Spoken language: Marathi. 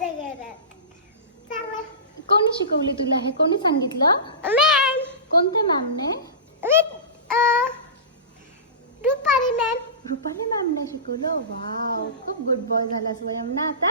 माझ्या घरात. चला. कोणी शिकवले तुला हे? कोणी सांगितलं? मॅम. कोणत्या मॅमने? रुपाली मॅम. रुपाली मॅमने शिकवलं. वाव, खूप गुड बॉय झाला स्वयं ना आता.